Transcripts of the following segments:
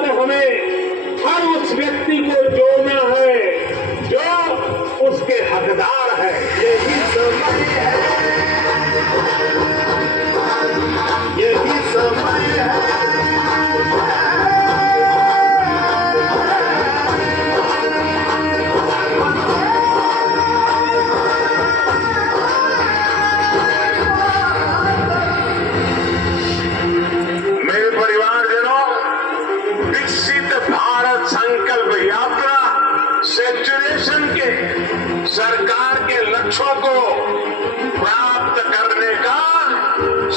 साथ हमें हर उस व्यक्ति को जोड़ना है जो उसके हकदार है। यही समय है, यही समय है। मेरे परिवारजनों, विकसित भारत संकल्प यात्रा सेचुरेशन के सरकार के लक्ष्यों को प्राप्त करने का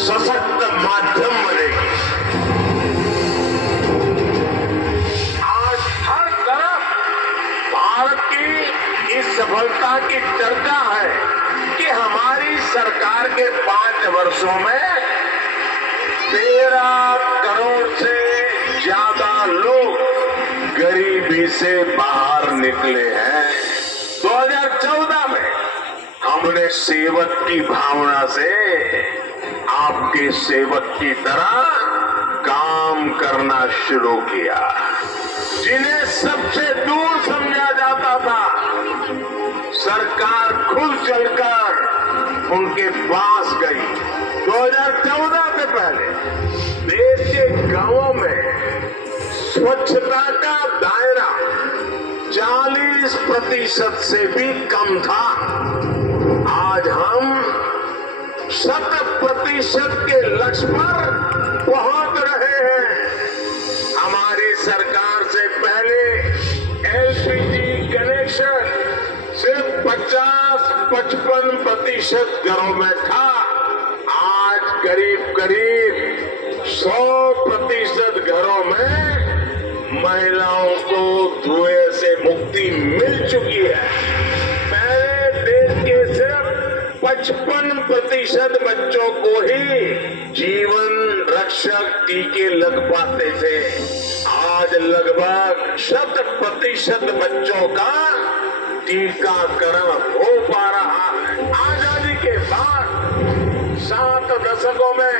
सशक्त माध्यम बनेगी। आज हर तरफ भारत की इस सफलता की चर्चा है कि हमारी सरकार के 5 वर्षों में 13 करोड़ से ज्यादा लोग गरीबी से बाहर निकले हैं। 2014 में हमने सेवक की भावना से आपके सेवक की तरह काम करना शुरू किया। जिन्हें सबसे दूर समझा जाता था, सरकार खुद चलकर उनके पास गई। 2014 से पहले देश के गांवों में स्वच्छता का दायरा 40% से भी कम था। आज हम 100% के लक्ष्य पर पहुंच रहे हैं। हमारी सरकार से पहले एलपीजी कनेक्शन सिर्फ 50-55% घरों में था। आज करीब 100% घरों में महिलाओं को धुएं से मुक्ति मिल चुकी है। पहले देश के सिर्फ 55% बच्चों को ही जीवन रक्षक टीके लग पाते थे। आज लगभग 100% बच्चों का टीकाकरण हो पा रहा है। आजादी के बाद 7 दशकों में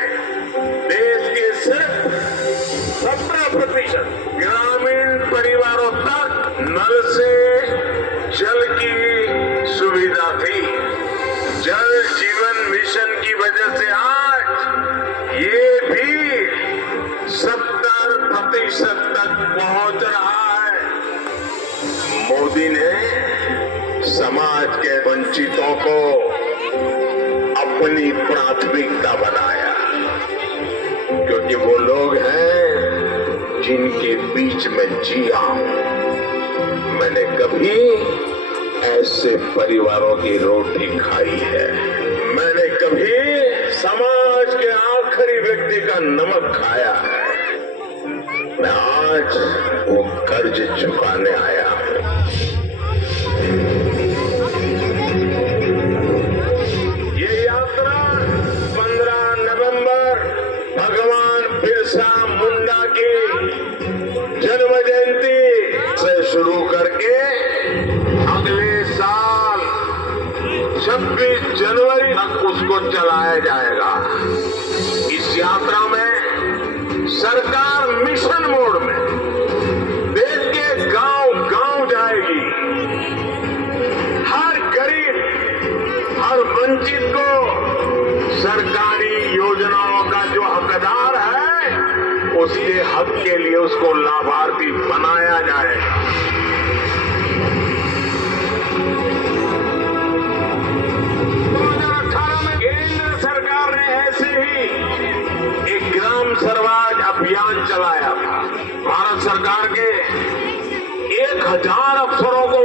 देश के सिर्फ 17% ग्रामीण परिवारों तक नल से जल की सुविधा थी। जल जीवन मिशन की वजह से आज ये भी 70% तक पहुंच रहा है। मोदी ने समाज के वंचितों को अपनी प्राथमिकता बनाया, क्योंकि वो लोग हैं जिनके बीच में जिया हूं। मैंने कभी ऐसे परिवारों की रोटी खाई है। मैंने कभी समाज के आखिरी व्यक्ति का नमक खाया है। मैं आज वो कर्ज चुकाने आया हूं। ये यात्रा 15 नवंबर भगवान बिरसा मुंडा की जन्म जयंती से शुरू करके अगले साल 26 जनवरी तक उसको चलाया जाएगा। इस यात्रा में सरकार मिशन मोड में देश के गांव-गांव जाएगी। हर गरीब, हर वंचित को सरकारी योजनाओं का जो हकदार है, उसके हक के लिए उसको लाभार्थी बनाया जाएगा। 2018 में केंद्र सरकार ने ऐसे ही एक ग्राम स्वराज अभियान चलाया था। भारत सरकार के 1000 अफसरों को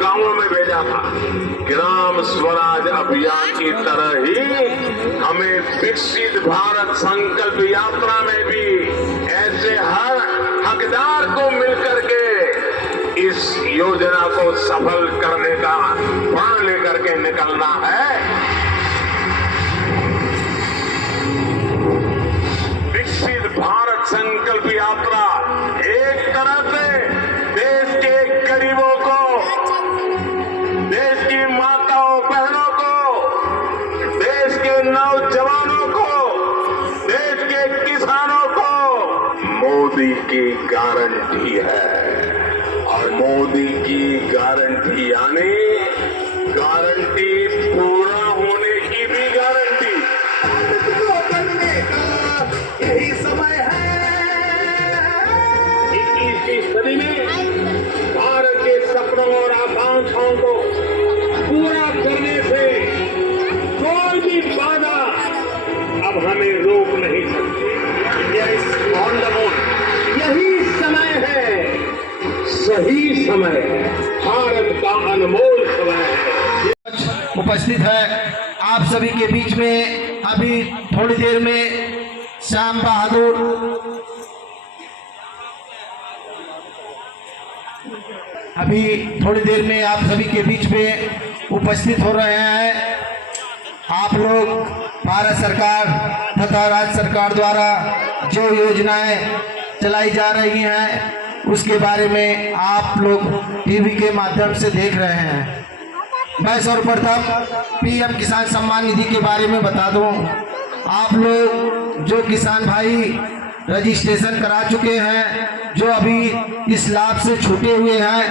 गांवों में भेजा था। ग्राम स्वराज अभियान की तरह ही हमें विकसित भारत संकल्प यात्रा में भी ऐसे हर हकदार को मिलकर के इस योजना को सफल करने का प्रण लेकर के निकलना है। विकसित भारत संकल्प यात्रा एक तरह से देश के गरीबों को, देश की माताओं बहनों को, देश के नौजवानों को, देश के किसानों को मोदी की गारंटी है। और मोदी की गारंटी यानी गारंटी पूरा होने की भी गारंटी। करने का यही समय है। 21वीं सदी में भारत के सपनों और आकांक्षाओं को पूरा करने से कोई भी बाधा अब हमें रोक नहीं सकती। ऑन द मून, यही समय है, सही समय है, भारत का अनमोल समय है। उपस्थित है आप सभी के बीच में। अभी थोड़ी देर में श्याम बहादुर आप सभी के बीच में उपस्थित हो रहे हैं। आप लोग भारत सरकार तथा राज्य सरकार द्वारा जो योजनाएं चलाई जा रही हैं उसके बारे में आप लोग टीवी के माध्यम से देख रहे हैं। मैं सर्वप्रथम पीएम किसान सम्मान निधि के बारे में बता दूं। आप लोग जो किसान भाई रजिस्ट्रेशन करा चुके हैं, जो अभी इस लाभ से छूटे हुए हैं,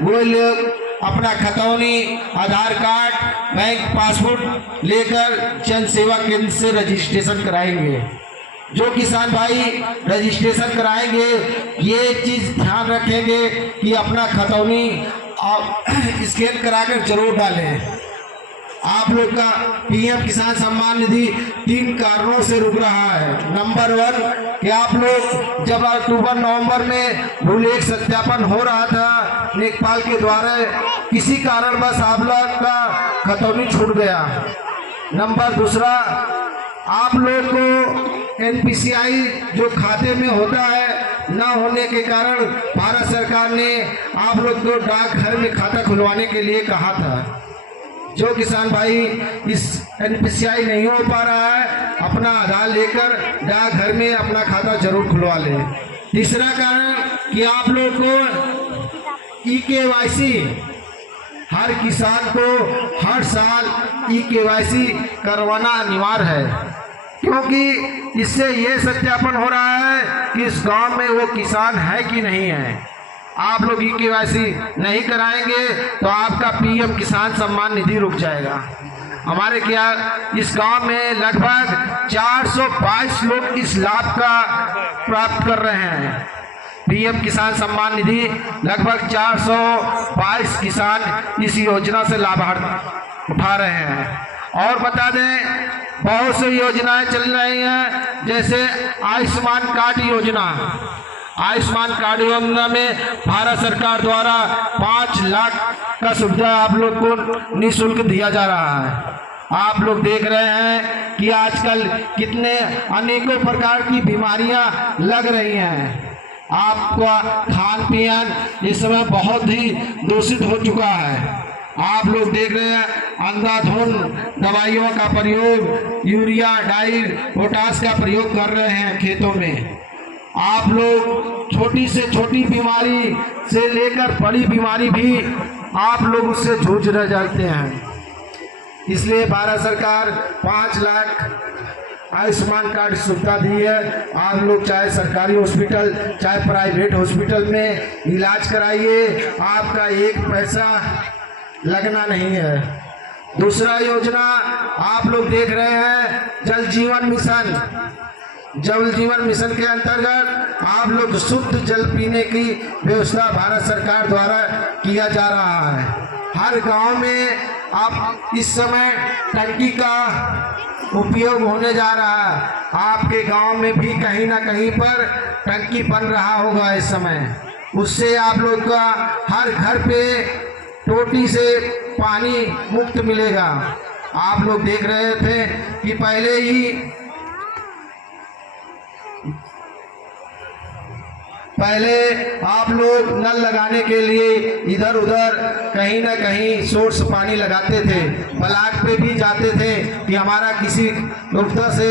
वो लोग अपना खतौनी, आधार कार्ड, बैंक पासबुक लेकर जन सेवा केंद्र से रजिस्ट्रेशन कराएंगे। जो किसान भाई रजिस्ट्रेशन कराएंगे ये चीज़ ध्यान रखेंगे कि अपना खतौनी स्कैन कराकर जरूर डालें। आप लोग का पीएम किसान सम्मान निधि 3 कारणों से रुक रहा है। नंबर 1 कि आप लोग जब अक्टूबर नवंबर में भूलेख सत्यापन हो रहा था लेखपाल के द्वारा, किसी कारणवश आप लोग का खतौनी छूट गया। नंबर 2 आप लोग को एनपीसीआई जो खाते में होता है न होने के कारण भारत सरकार ने आप लोग को डाकघर में खाता खुलवाने के लिए कहा था। जो किसान भाई इस एनपीसीआई नहीं हो पा रहा है, अपना आधार लेकर डाकघर में अपना खाता जरूर खुलवा ले। तीसरा कारण कि आप लोग को ई-केवाईसी, हर किसान को हर साल ई-केवाईसी करवाना अनिवार्य है, क्योंकि इससे ये सत्यापन हो रहा है कि इस गांव में वो किसान है कि नहीं है। आप लोग ई-केवाईसी नहीं कराएंगे तो आपका पीएम किसान सम्मान निधि रुक जाएगा। हमारे क्या इस गांव में लगभग 422 लोग इस लाभ का प्राप्त कर रहे हैं। पीएम किसान सम्मान निधि लगभग 422 किसान इस योजना से लाभार्थ उठा रहे हैं। और बता दें, बहुत सी योजनाएं चल रही हैं, जैसे आयुष्मान कार्ड योजना। आयुष्मान कार्ड योजना में भारत सरकार द्वारा 5 लाख का सुविधा आप लोग को निःशुल्क दिया जा रहा है। आप लोग देख रहे हैं कि आजकल कितने अनेकों प्रकार की बीमारियां लग रही हैं। आपका खान पीन इस समय बहुत ही दूषित हो चुका है। आप लोग देख रहे हैं अंधाधुंध दवाइयों का प्रयोग, यूरिया, डाई, पोटाश का प्रयोग कर रहे हैं खेतों में। आप लोग छोटी से छोटी बीमारी से लेकर बड़ी बीमारी भी आप लोग उससे जूझ रह जाते हैं। इसलिए भारत सरकार 5 लाख आयुष्मान कार्ड सुविधा दी है। आप लोग चाहे सरकारी हॉस्पिटल चाहे प्राइवेट हॉस्पिटल में इलाज कराइए, आपका 1 पैसा लगना नहीं है। दूसरा योजना आप लोग देख रहे हैं जल जीवन मिशन। जल जीवन मिशन के अंतर्गत आप लोग शुद्ध जल पीने की व्यवस्था भारत सरकार द्वारा किया जा रहा है। हर गांव में आप इस समय टंकी का उपयोग होने जा रहा है। आपके गांव में भी कहीं ना कहीं पर टंकी बन रहा होगा इस समय। उससे आप लोग का हर घर पे टोटी से पानी मुफ्त मिलेगा। आप लोग देख रहे थे कि पहले आप लोग नल लगाने के लिए इधर उधर कहीं ना कहीं सोर्स पानी लगाते थे, ब्लॉक पे भी जाते थे कि हमारा किसी रुपता से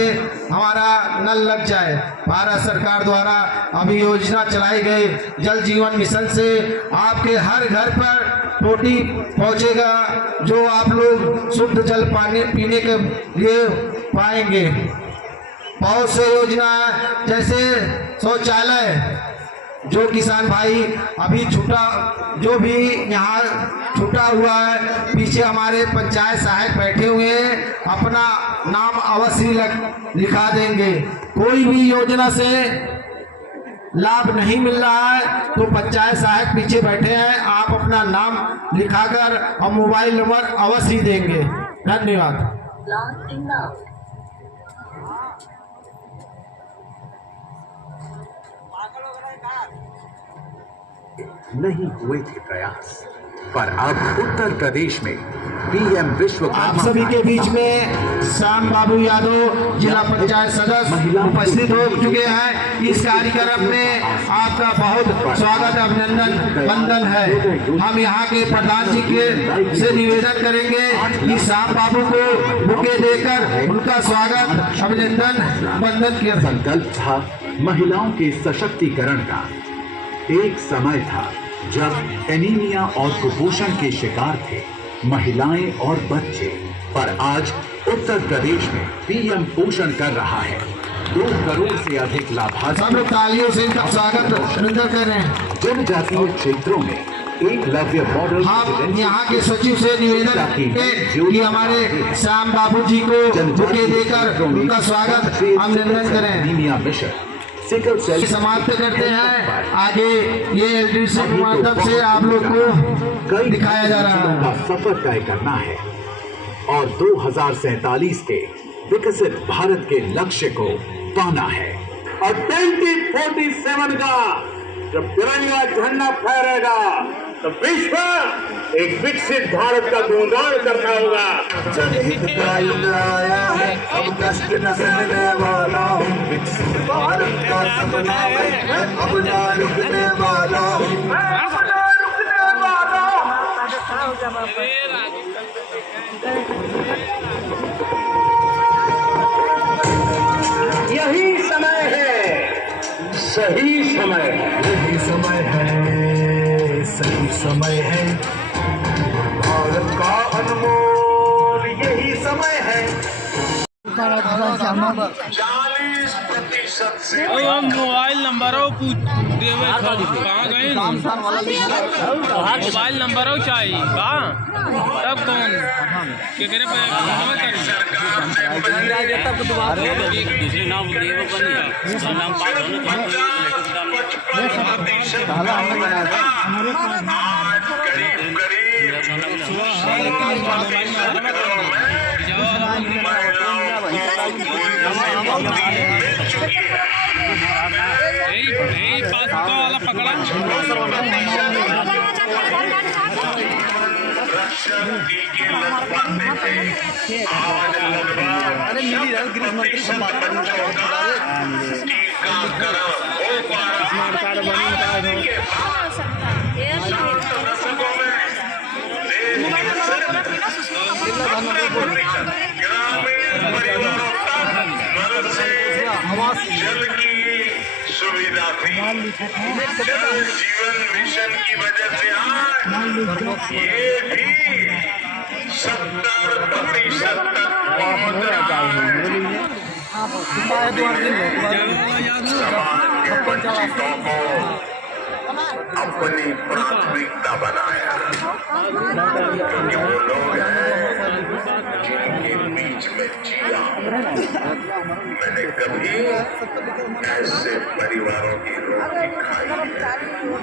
हमारा नल लग जाए। भारत सरकार द्वारा अभी योजना चलाई गई जल जीवन मिशन से आपके हर घर पर टोटी पहुंचेगा, जो आप लोग शुद्ध जल पानी पीने के लिए पाएंगे। बहुत से योजना जैसे शौचालय जो किसान भाई अभी छूटा, जो भी यहाँ छूटा हुआ है, पीछे हमारे पंचायत सहायक बैठे हुए हैं, अपना नाम अवश्य लिखा देंगे। कोई भी योजना से लाभ नहीं मिल रहा है तो पंचायत सहायक पीछे बैठे हैं, आप अपना नाम लिखाकर और मोबाइल नंबर अवश्य देंगे। धन्यवाद। नहीं हुए थे प्रयास, पर अब उत्तर प्रदेश में पीएम विश्वकर्मा आप सभी के बीच में श्याम बाबू यादव जिला पंचायत सदस्य उपस्थित हो चुके हैं। इस कार्यक्रम में आपका बहुत स्वागत, अभिनंदन, वंदन है। हम यहाँ के प्रधान जी के से निवेदन करेंगे कि श्याम बाबू को बुके देकर उनका स्वागत, अभिनंदन, वंदन किया। संकल्प था महिलाओं के सशक्तिकरण का। एक समय था जब एनीमिया और कुपोषण के शिकार थे महिलाएं और बच्चे, पर आज उत्तर प्रदेश में पीएम पोषण कर रहा है। 2 करोड़ से अधिक लाभार्थी। सब लोग तालियों से इनका स्वागत अभिनंदन कर रहे हैं। जनजातीय क्षेत्रों में एकलव्य मॉडल हम यहाँ के सचिव से निवेदन है कि हमारे श्याम बाबू जी को बुके देकर उनका स्वागत, अभिनंदन करें। एनीमिया मिशन सिकल सेल समाप्त करते हैं। आगे ये एलडीसी के माध्यम से आप लोग को दिखाया जा रहा है। का सफर तय करना है और 2047 के विकसित भारत के लक्ष्य को पाना है। और 2047 का जब तिरंगा झंडा फहरेगा तो विश्व एक विकसित भारत का गुणगान करता होगा। जनहित का युग आया है, अब कष्ट न सहने वाला हूँ। विकसित भारत का सपना है, अब ना रुकने वाला हूँ। अब ना रुकने वाला यही समय है, सही समय है। यही समय है, सही समय है। भारत का अनमोल यही समय है। 40% से हम मोबाइल नंबर देवे कहाँ गए मोबाइल नंबर चाहिए कहाँ तब कौन केकरे पे दूसरे नाम यही पासबुक वाला पकड़ा जल की सुविधा थी। जल जीवन मिशन की वजह से आज ये भी 70% तक पहुंच रहा है। समाज के वंचितों को अपनी प्राथमिकता बनाया, क्योंकि वो लोग हैं जिनके बीच में जिया। मैंने कभी ऐसे परिवारों की रोटी खाई है।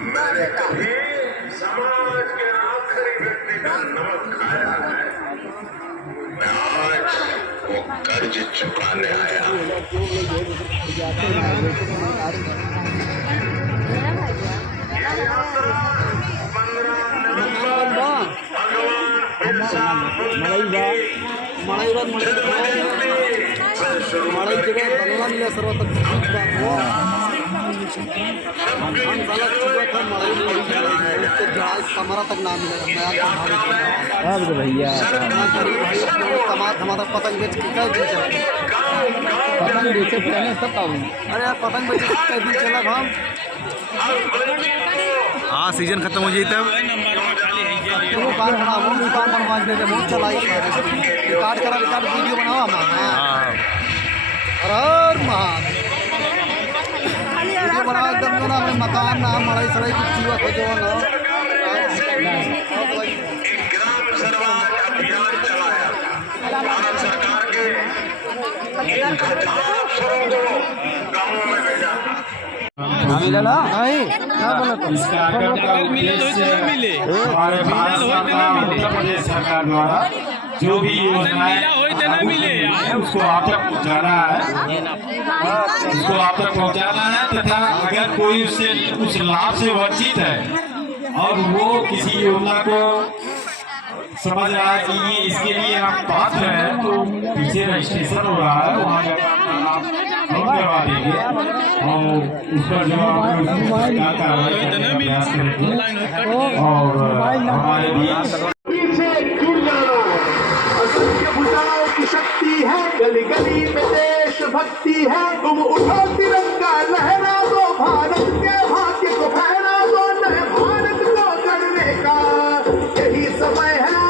मैंने कभी समाज के आखिरी व्यक्ति का नमक खाया है। मैं आज वो कर्ज चुकाने आया। हमारा तक नाम मिलेगा भैया हमारा पतंग बेच के पतंग बेचे सब अरे यार पतंग बेच के दिन चला हम। हाँ सीजन खत्म हो जाए तब दुकान खड़ा हो, दुकान बनवा देते बहुत चलाई रिकॉर्ड करा, रिकॉर्ड वीडियो बनाओ हमारा। और घर बना एकदम जो ना हमें मकान ना मड़ाई सड़ाई कुछ चीज़ हो जो ना ग्राम स्वराज अभियान चलाया भारत सरकार के 1,000 अफसरों को गांवों में भेजा अगर मिले तो इतना मिले उत्तर प्रदेश सरकार द्वारा जो भी योजनाएं मिले उसको आप तक पहुंचाना है, उसको आप तक पहुंचाना है। तथा अगर कोई उससे उस लाभ से वंचित है और वो किसी योजना को समझ रहा है कि ये इसके लिए आप पात्र हैं, तो पीछे रजिस्ट्रेशन हो रहा है, वहाँ जाकर आप नोट करवा देंगे और उस पर जो आप कार्रवाई करने का प्रयास करेंगे। और हमारे भी पीछे जुड़ जाना असंख्य भुजाओं की शक्ति है, गली गली में देशभक्ति है। तुम उठो तिरंगा लहरा दो, भारत के भाग्य को फहरा दो, नए भारत को करने का यही समय है।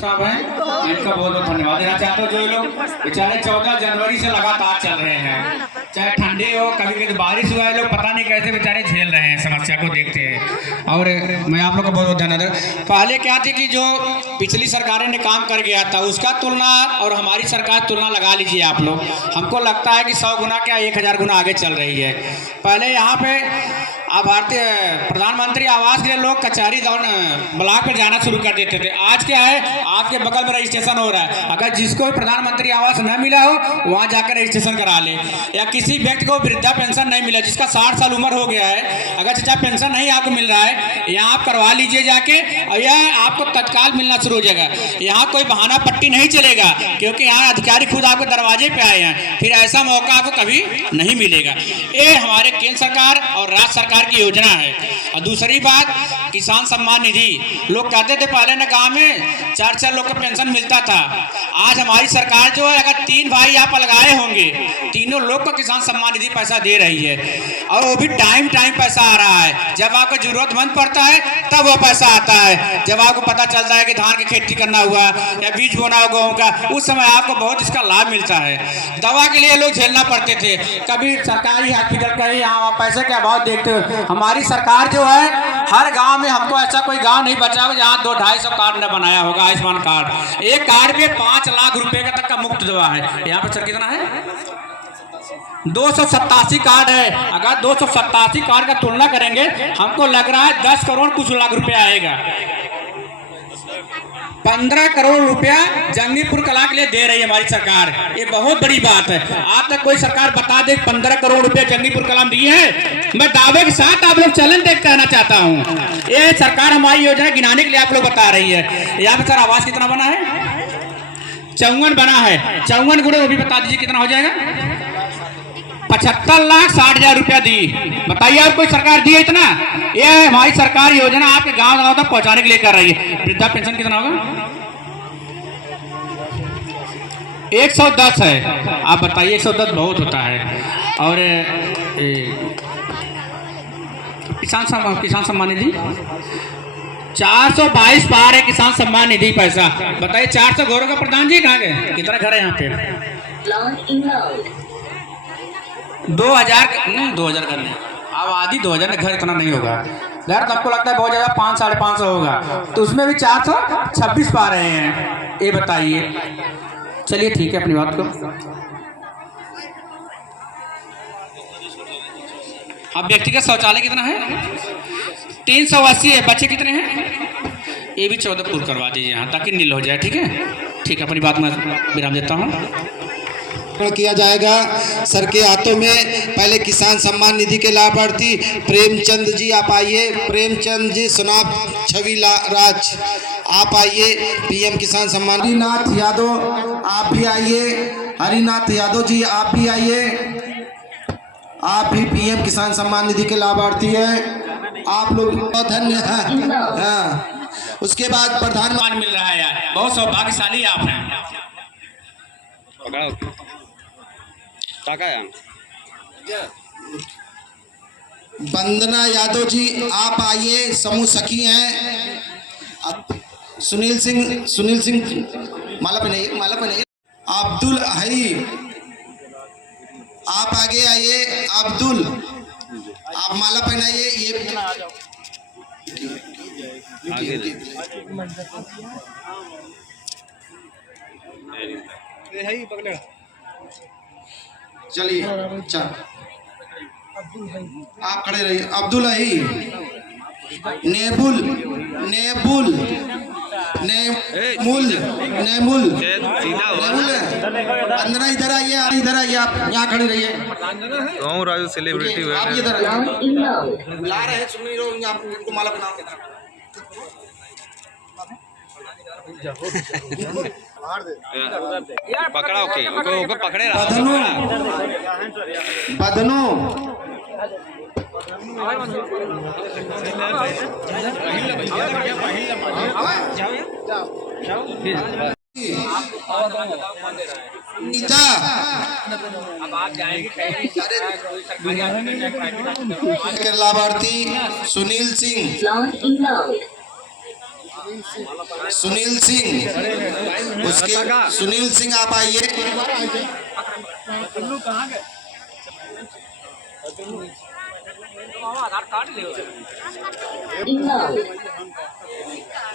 साहब हैं, इनका बहुत बहुत धन्यवाद देना चाहता हूँ। जो लोग बेचारे 14 जनवरी से लगातार चल रहे हैं, चाहे ठंडी हो कभी कभी बारिश हुआ है, लोग पता नहीं कैसे बेचारे झेल रहे हैं, समस्या को देखते हैं। और मैं आप लोग को बहुत बहुत धन्यवाद। पहले क्या थी कि जो पिछली सरकारें ने काम कर गया था उसका तुलना और हमारी सरकार तुलना लगा लीजिए आप लोग, हमको लगता है कि 100 गुना क्या 1000 गुना आगे चल रही है। पहले यहाँ पे भारतीय प्रधानमंत्री आवास के लिए लोग कचहरी ब्लॉक पर जाना शुरू कर देते थे। आज क्या है, आपके बगल में रजिस्ट्रेशन हो रहा है। अगर जिसको भी प्रधानमंत्री आवास न मिला हो वहाँ जाकर रजिस्ट्रेशन करा ले, या किसी व्यक्ति को वृद्धा पेंशन नहीं मिला जिसका 60 साल उम्र हो गया है, अगर चाचा पेंशन नहीं आपको मिल रहा है, यहाँ आप करवा लीजिए जाके, और यह आपको तत्काल मिलना शुरू हो जाएगा। यहाँ कोई बहाना पट्टी नहीं चलेगा, क्योंकि यहाँ अधिकारी खुद आपके दरवाजे पे आए हैं, फिर ऐसा मौका आपको कभी नहीं मिलेगा। ये हमारे केंद्र सरकार और राज्य सरकार की योजना है। और दूसरी बात, किसान सम्मान निधि, लोग कहते थे पहले ना गांव में 4 लोग को पेंशन मिलता था। आज हमारी सरकार जो है, अगर 3 भाई आप लगाए होंगे, तीनों लोग को किसान सम्मान निधि पैसा दे रही है, और वो भी टाइम पैसा आ रहा है। जब आपको जरूरतमंद पड़ता है तब वो पैसा आता है। जब आपको पता चलता है कि धान की खेती करना हुआ या बीज बोना हुआ गेहूं का, उस समय आपको बहुत इसका लाभ मिलता है। दवा के लिए लोग झेलना पड़ते थे, कभी सरकारी हॉस्पिटल का यहाँ पैसे के अभाव देखते हुए हमारी सरकार जो है, हर गांव में, हमको ऐसा कोई गांव नहीं बचा होगा जहाँ 200-250 कार्ड न बनाया होगा आयुष्मान कार्ड। एक कार्ड पे 5 लाख रुपए का तक का मुफ्त दवा है। यहाँ पर सर कितना है? 287 कार्ड है। अगर 287 कार्ड का तुलना करेंगे, हमको लग रहा है 10 करोड़ कुछ लाख रुपए आएगा। 15 करोड़ रुपया जंगीपुर कला के लिए दे रही है हमारी सरकार। ये बहुत बड़ी बात है। आज तक कोई सरकार बता दे 15 करोड़ रुपया जंगीपुर कला में दिए हैं? मैं दावे के साथ आप लोग चलन देख कहना चाहता हूँ, ये सरकार हमारी योजना गिनाने के लिए आप लोग बता रही है। यहाँ पे सर आवास कितना बना है? 54 बना है। 54 गुणे वो भी बता दीजिए कितना हो जाएगा? 75,60,000 रुपया दी। बताइए आप कोई सरकार दी है इतना? ये हमारी सरकार योजना आपके गांव तक पहुंचाने के लिए कर रही है। वृद्धा पेंशन कितना होगा? 110 है। आप बताइए, 110 बहुत होता है। और किसान सम्मान निधि 422 पार है किसान सम्मान निधि पैसा। बताइए 400 घरों का प्रधान जी कहाँ गए? कितना घर है यहाँ पे? 2000 घर नहीं, आबादी 2000 घर इतना नहीं होगा। घर तो आपको लगता है बहुत ज़्यादा 500-550 होगा, तो उसमें भी 426 पा रहे हैं। ये बताइए। चलिए ठीक है, अपनी बात को अब व्यक्तिगत शौचालय कितना है? 380 है। बच्चे कितने हैं? ये भी 14 पूर्ण करवा दीजिए यहाँ, ताकि नील हो जाए। ठीक है, ठीक है, अपनी बात में विराम देता हूँ। किया जाएगा। सर के हाथों में पहले किसान सम्मान निधि के लाभार्थी प्रेमचंद जी आप आइए। प्रेमचंद जी, सुनाब छवि राज आप आइए। पीएम किसान सम्मान। हरिनाथ यादव आप भी आइए। हरिनाथ यादव जी आप भी आइए। आप भी पीएम किसान सम्मान निधि के लाभार्थी हैं। आप लोग बहुत धन्य हैं। हाँ, उसके बाद प्रधानमंत्री मिल रहा है यार, बहुत सौभाग्यशाली आप हैं। वंदना यादव जी आप आइए, समूह सखी हैं। सुनील सिंह माला पे नहीं। अब्दुल हई आप आगे आइए। अब्दुल, आप माला पहनाइए। ये चलिए, चल आप खड़े रहिए। अब्दुल ही नेबुल नेबुल नेमुल नेमुल नेमुल अंदर इधर आइए, आप यहाँ खड़े रहिए। राजू सेलिब्रिटी आप इधर आइए, बुला रहे हैं, सुन नहीं रहे हो, आप इनको माला पहनाओ। पकड़ा ओके ओके पकड़े बदनू बदनू नीता लाभार्थी सुनील सिंह उसके सुनील सिंह आप आइए।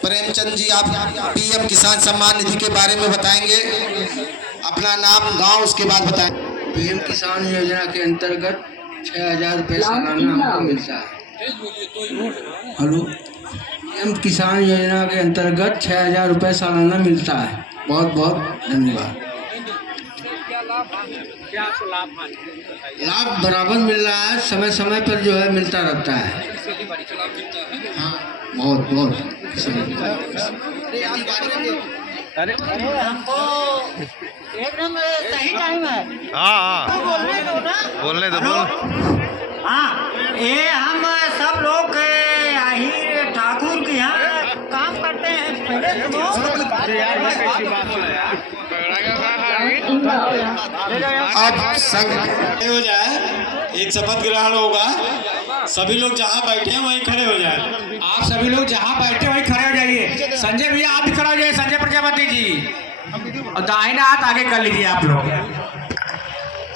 प्रेमचंद जी, आप पीएम किसान सम्मान निधि के बारे में बताएंगे। अपना नाम, गांव, उसके बाद बताएं। पीएम किसान योजना के अंतर्गत 6,000 रुपये सालाना हमको मिलता है। हेलो, पीएम किसान योजना के अंतर्गत 6,000 रुपये सालाना मिलता है। बहुत बहुत धन्यवाद। लाभ बराबर मिल रहा है, समय समय पर जो है मिलता रहता है। हाँ, बहुत बहुत हमको एकदम सही टाइम है। हाँ बोलने दो बोल। हाँ, ये हम सब लोग आहिर ठाकुर के यहाँ काम करते हैं। पहले आप संग हो जाए, एक शपथ ग्रहण होगा, सभी लोग जहाँ बैठे हैं वहीं खड़े हो जाए। आप सभी लोग जहाँ बैठे वहीं खड़े हो जाइए। संजय भैया आप भी खड़े हो जाइए, संजय प्रजापति जी, और दाहिना हाथ आगे कर लीजिए आप लोग।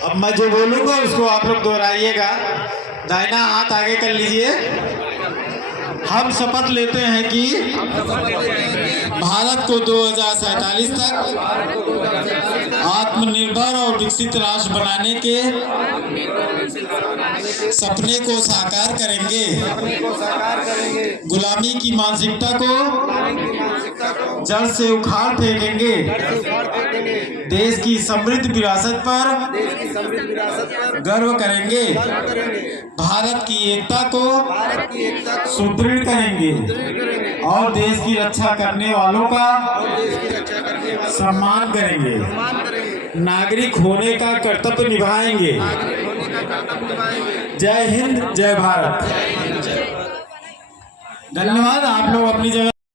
अब मैं जो बोलूँगा उसको आप लोग दोहराइएगा। दाहिना हाथ आगे कर लीजिए। हम शपथ लेते हैं कि भारत को 2047 तक आत्मनिर्भर और विकसित राष्ट्र बनाने के सपने को साकार करेंगे। गुलामी की मानसिकता को जड़ से उखाड़ फेंकेंगे। देश की समृद्ध विरासत पर गर्व करेंगे। भारत की एकता को सुदृढ़ करेंगे और देश की रक्षा करने वालों का सम्मान करेंगे। नागरिक होने का कर्तव्य निभाएंगे। जय हिंद, जय भारत। धन्यवाद। आप लोग अपनी जगह